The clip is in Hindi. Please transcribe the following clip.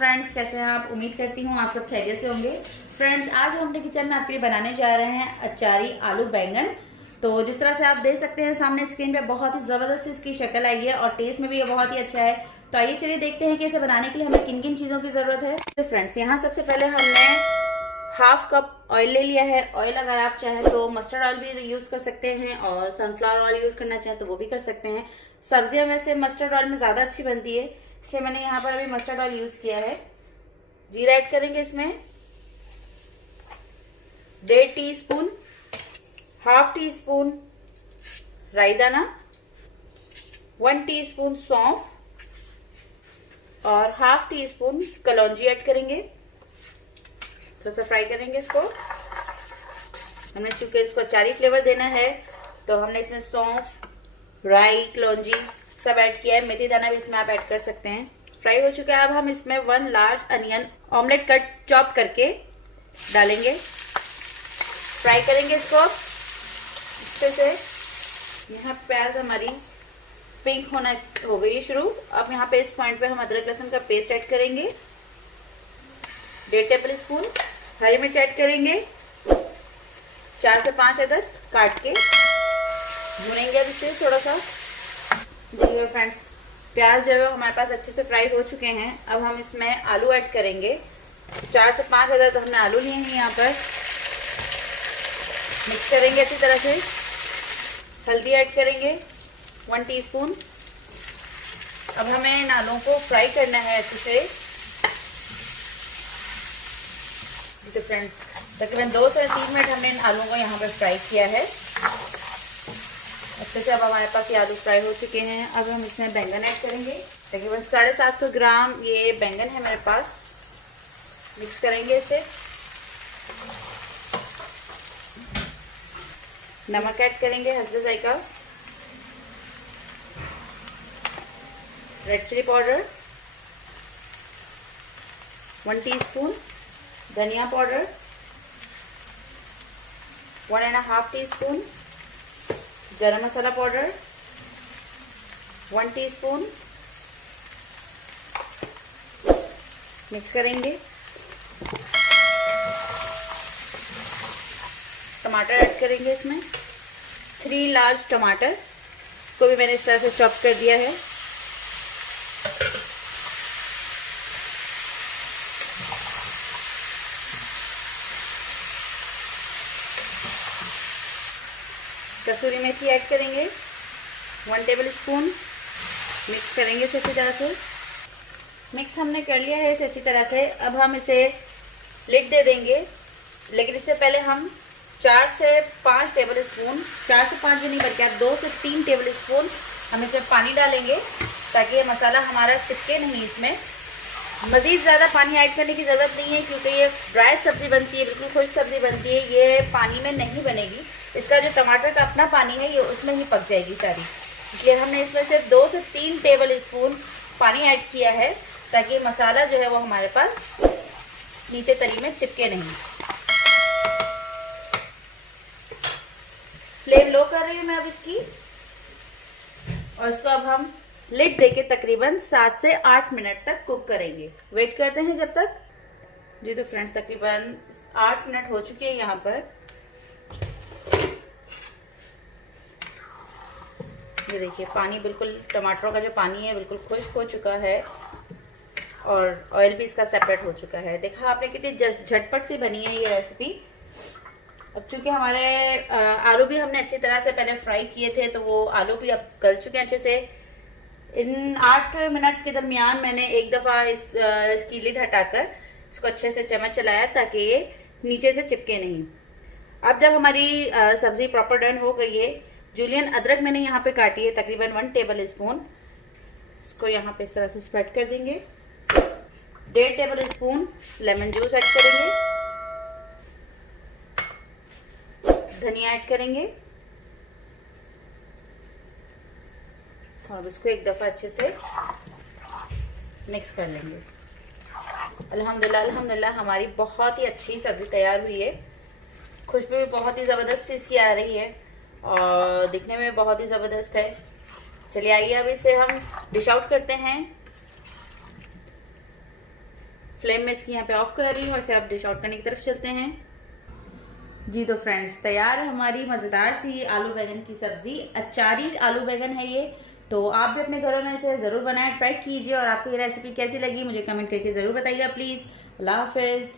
फ्रेंड्स, कैसे हैं आप? उम्मीद करती हूँ आप सब खैरियत से होंगे। फ्रेंड्स, आज हम अपने किचन में आपके लिए बनाने जा रहे हैं अचारी आलू बैंगन। तो जिस तरह से आप देख सकते हैं सामने स्क्रीन पे बहुत ही ज़बरदस्त इसकी शक्ल आई है और टेस्ट में भी ये बहुत ही अच्छा है। तो आइए चलिए देखते हैं कि इसे बनाने के लिए हमें किन किन चीज़ों की ज़रूरत है। तो फ्रेंड्स, यहाँ सबसे पहले हमने हाफ कप ऑयल ले लिया है। ऑयल अगर आप चाहें तो मस्टर्ड ऑयल भी यूज़ कर सकते हैं और सनफ्लावर ऑयल यूज़ करना चाहें तो वो भी कर सकते हैं। सब्जियां वैसे मस्टर्ड ऑयल में ज़्यादा अच्छी बनती है, इसलिए मैंने यहाँ पर अभी मस्टर्ड ऑयल यूज़ किया है। जीरा ऐड करेंगे इसमें 1.5 टीस्पून, हाफ टी स्पून राई दाना, 1 टीस्पून सौंफ और हाफ टी स्पून कलौंजी ऐड करेंगे। थोड़ा सा फ्राई करेंगे इसको। हमने चूंकि इसको अचारी फ्लेवर देना है तो हमने इसमें सौंफ, राई, कलौंजी सब ऐड किया है। मेथी दाना भी इसमें आप ऐड कर सकते हैं। फ्राई हो चुका है। अब हम इसमें 1 large onion omelette cut chop करके डालेंगे। फ्राई करेंगे इसको अच्छे से। यहाँ प्याज हमारी पिंक होना हो गई है शुरू। अब यहाँ पे इस पॉइंट पे हम अदरक लहसुन का पेस्ट ऐड करेंगे। 1.5 टेबल स्पून हरी मिर्च ऐड करेंगे, 4 से 5 अदरक काट के भुनेंगे अब इससे थोड़ा सा। देखिए फ्रेंड्स, प्याज जो है हमारे पास अच्छे से फ्राई हो चुके हैं। अब हम इसमें आलू ऐड करेंगे। 4 से 5 अदरक हमने आलू लिए हैं यहाँ पर। मिक्स करेंगे अच्छी तरह से। हल्दी ऐड करेंगे 1 टीस्पून। अब हमें इन आलू को फ्राई करना है अच्छे से। तो फ्रेंड्स, तकरीबन 2 से 3 मिनट हमने इन आलू को यहाँ पर फ्राई किया है अच्छे से। अब हमारे पास ये आलू फ्राई हो चुके हैं। अब हम इसमें बैंगन ऐड करेंगे। तकरीबन 750 ग्राम ये बैंगन है मेरे पास। मिक्स करेंगे इसे। नमक ऐड करेंगे हस्बे जायका, रेड चिली पाउडर 1 टीस्पून, धनिया पाउडर 1.5 टीस्पून, गरम मसाला पाउडर 1 टीस्पून। मिक्स करेंगे। टमाटर ऐड करेंगे इसमें 3 लार्ज टमाटर। इसको भी मैंने इस तरह से चॉप कर दिया है। कसूरी मेथी ऐड करेंगे 1 टेबल स्पून। मिक्स करेंगे इसे अच्छी तरह से। मिक्स हमने कर लिया है इसे अच्छी तरह से। अब हम इसे लिड दे देंगे, लेकिन इससे पहले हम 4 से 5 टेबल स्पून, 4 से 5 भी नहीं बल्कि आप 2 से 3 टेबल स्पून हम इसमें पानी डालेंगे ताकि ये मसाला हमारा चिपके नहीं इसमें। मज़ीद ज़्यादा पानी ऐड करने की ज़रूरत नहीं है क्योंकि ये ड्राई सब्ज़ी बनती है, बिल्कुल खुश्क सब्ज़ी बनती है। ये पानी में नहीं बनेगी। इसका जो टमाटर का अपना पानी है ये उसमें ही पक जाएगी सारी। इसलिए हमने इसमें सिर्फ 2 से 3 टेबल स्पून पानी ऐड किया है ताकि मसाला जो है वो हमारे पास नीचे तली में चिपके नहीं। फ्लेम लो कर रही हूँ मैं अब इसकी, और इसको अब हम लिड देके तकरीबन 7 से 8 मिनट तक कुक करेंगे। वेट करते हैं जब तक। जी तो फ्रेंड्स, तकरीबन 8 मिनट हो चुके हैं यहाँ पर। ये देखिए पानी बिल्कुल, टमाटरों का जो पानी है बिल्कुल खुश्क हो चुका है और ऑयल भी इसका सेपरेट हो चुका है। देखा आपने कितनी झटपट से बनी है ये रेसिपी। अब चूंकि हमारे आलू भी हमने अच्छी तरह से पहले फ्राई किए थे तो वो आलू भी अब गल चुके हैं अच्छे से। इन 8 मिनट के दरमियान मैंने एक दफ़ा इसकी लिड हटाकर इसको अच्छे से चम्मच चलाया ताकि ये नीचे से चिपके नहीं। अब जब हमारी सब्ज़ी प्रॉपर डन हो गई है, जूलियन अदरक मैंने यहाँ पे काटी है तकरीबन 1 टेबल स्पून। इसको यहाँ पे इस तरह से स्प्रेड कर देंगे। 1.5 table spoon lemon juice add करेंगे। धनिया ऐड करेंगे और इसको एक दफ़ा अच्छे से मिक्स कर लेंगे। अल्हम्दुलिल्लाह अल्हम्दुलिल्लाह हमारी बहुत ही अच्छी सब्ज़ी तैयार हुई है। खुशबू भी बहुत ही ज़बरदस्त सी इसकी आ रही है और दिखने में बहुत ही ज़बरदस्त है। चलिए आइए अब इसे हम डिश आउट करते हैं। फ्लेम में इसकी यहाँ पे ऑफ कर रही हूँ और इसे अब डिश आउट करने की तरफ चलते हैं। जी तो फ्रेंड्स, तैयार है हमारी मज़ेदार सी आलू बैगन की सब्जी। अचारी आलू बैगन है ये, तो आप भी अपने घरों में इसे ज़रूर बनाएं, ट्राई कीजिए। और आपको ये रेसिपी कैसी लगी मुझे कमेंट करके ज़रूर बताइएगा प्लीज़। अल्लाह हाफिज़।